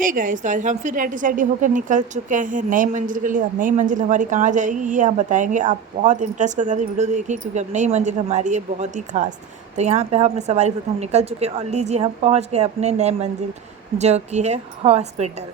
Hey guys, तो आज हम फिर रेडी सेडी होकर निकल चुके हैं नई मंजिल के लिए। और नई मंजिल हमारी कहाँ जाएगी ये हम बताएंगे। आप बहुत इंटरेस्ट के साथ वीडियो देखिए क्योंकि अब नई मंजिल हमारी है बहुत ही खास। तो यहाँ पे हम अपने सवारी के साथ हम निकल चुके हैं और लीजिए हम पहुँच गए अपने नए मंजिल जो कि है हॉस्पिटल।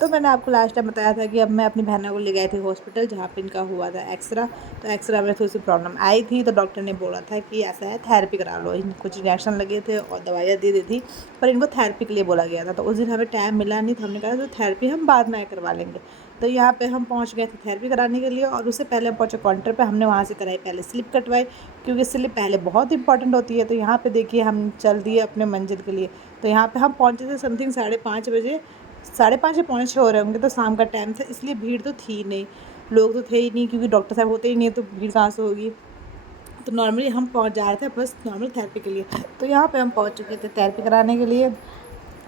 तो मैंने आपको लास्ट टाइम बताया था कि अब मैं अपनी बहनों को ले गए थे हॉस्पिटल जहाँ पे इनका हुआ था एक्सरा। तो एक्सरा में थोड़ी सी प्रॉब्लम आई थी तो डॉक्टर ने बोला था कि ऐसा है थेरेपी करा लो। इन कुछ इंजेक्शन लगे थे और दवाइयाँ दे दी थी पर इनको थेरेपी के लिए बोला गया था। तो उस दिन हमें टाइम मिला नहीं था, हमने कहा तो थेरेपी हम बाद में करवा लेंगे। तो यहाँ पे हम पहुँच गए थे थेरेपी कराने के लिए और उससे पहले हम पहुँचे काउंटर पे। हमने वहाँ से कराई पहले स्लिप कटवाई क्योंकि स्लिप पहले बहुत इंपॉर्टेंट होती है। तो यहाँ पे देखिए हम चल दिए अपने मंजिल के लिए। तो यहाँ पे हम पहुँचे थे समथिंग 5:30 बजे, 5:30 या 5:45 हो रहे होंगे। तो शाम का टाइम था इसलिए भीड़ तो थी नहीं, लोग तो थे ही नहीं क्योंकि डॉक्टर साहब होते ही नहीं तो भीड़ कहाँ से होगी। तो नॉर्मली हम पहुँच जा रहे थे बस नॉर्मल थेरेपी के लिए। तो यहाँ पे हम पहुँच चुके थे थेरेपी कराने के लिए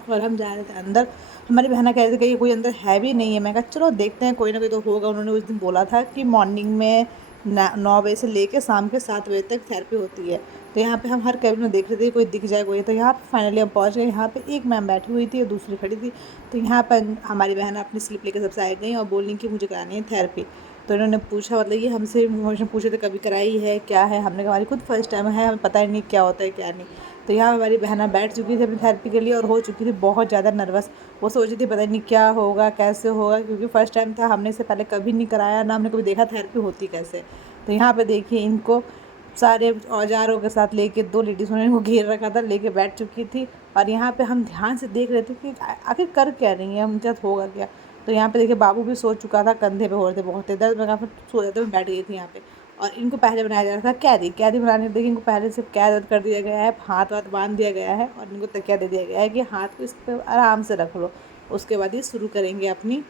और हम जा रहे थे अंदर। हमारी बहना कह रही थी कि कोई अंदर है भी नहीं है। मैं कहा चलो देखते हैं कोई ना कोई तो होगा। उन्होंने उस दिन बोला था कि मॉर्निंग में 9 बजे से लेकर शाम के 7 बजे तक थेरेपी होती है। तो यहाँ पे हम हर कैबिन में देख रहे थे कोई दिख जाए कोई। तो यहाँ पे फाइनली हम पहुँच गए। यहाँ पे एक मैम बैठी हुई थी और दूसरी खड़ी थी। तो यहाँ पर हमारी बहन अपनी स्लिप लेकर सबसे आए गई और बोली कि मुझे करानी है थेरेपी। तो इन्होंने पूछा मतलब ये हमसे इन्फॉर्मेशन पूछे थे कभी कराई है क्या है। हमने कहा हमारी खुद फर्स्ट टाइम है, हमें पता ही नहीं क्या होता है क्या नहीं। तो यहाँ हमारी बहना बैठ चुकी थी अपनी थेरेपी के लिए और हो चुकी थी बहुत ज़्यादा नर्वस। वो सोच रही थी पता नहीं क्या होगा कैसे होगा क्योंकि फ़र्स्ट टाइम था, हमने इससे पहले कभी नहीं कराया ना हमने कभी देखा थेरेपी होती कैसे। तो यहाँ पे देखिए इनको सारे औजारों के साथ लेके 2 लेडीज़ ने इनको घेर रखा था, लेके बैठ चुकी थी। और यहाँ पे हम ध्यान से देख रहे थे कि आखिर कर क्या रही है, हम क्या होगा क्या। तो यहाँ पे देखिए बाबू भी सो चुका था, कंधे पे हो रहे थे बहुत तेज दर्द। मैं कहा फिर सो जाते, मैं बैठ गई थी यहाँ पे। और इनको पहले बनाया जा रहा था कैदी। कैदी बनाने देखिए इनको पहले से कैद कर दिया गया है, हाथ वाथ बांध दिया गया है और इनको तकिया दे दिया गया है कि हाथ को इस पर आराम से रख लो। उसके बाद ये शुरू करेंगे अपनी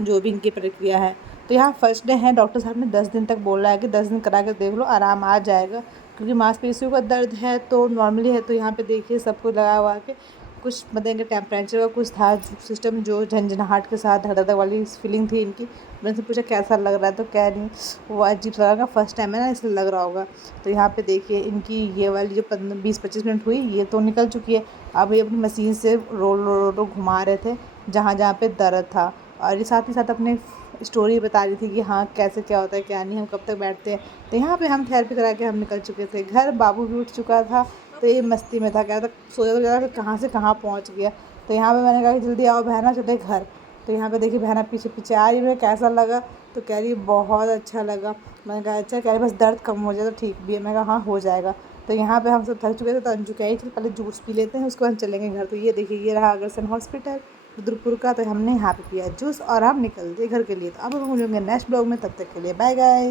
जो भी इनकी प्रक्रिया है। तो यहाँ फर्स्ट डे है, डॉक्टर साहब ने 10 दिन तक बोला है कि 10 दिन करा कर देख लो आराम आ जाएगा क्योंकि मांसपेशियों का दर्द है तो नॉर्मली है। तो यहाँ पे देखिए सब कुछ लगा हुआ के कुछ बताएंगे टेम्परेचर का कुछ था सिस्टम जो झंझनाहट के साथ धड़क वाली फीलिंग थी इनकी। मैंने से पूछा कैसा लग रहा है तो कह नहीं वो अजीब लगा, फर्स्ट टाइम है ना इसलिए लग रहा होगा। तो यहाँ पे देखिए इनकी ये वाली जो 20-25 मिनट हुई ये तो निकल चुकी है। अब ये अपनी मशीन से रोल रोल रोल घुमा रहे थे जहाँ जहाँ पे दर्द था। और ये साथ ही साथ अपने स्टोरी बता रही थी कि हाँ कैसे क्या होता है क्या नहीं, हम कब तक बैठते हैं। तो यहाँ पे हम थेरेपी करा के हम निकल चुके थे घर। बाबू भी उठ चुका था तो ये मस्ती में था, कह रहा था सोया तो जा रहा कहाँ से कहाँ पहुँच गया। तो यहाँ पे मैंने कहा कि जल्दी आओ बहना चले घर। तो यहाँ पे देखिए बहना पीछे पीछे आ रही है, कैसा लगा। तो कह रही बहुत अच्छा लगा। मैंने कहा अच्छा, कह रही बस दर्द कम हो जाए तो ठीक भी है। मैं कहा हाँ हो जाएगा। तो यहाँ पे हम सब थक चुके थे तो अंजू कह रही थी पहले जूस पी लेते हैं उसके बाद चलेंगे घर। तो ये देखिए ये रहा अग्रसेन हॉस्पिटल रुद्रपुर का। तो हमने यहाँ पे पिया जूस और हम निकल दिए घर के लिए। तो अब हम मिलेंगे नेक्स्ट ब्लॉग में, तब तक के लिए बाय गाइस।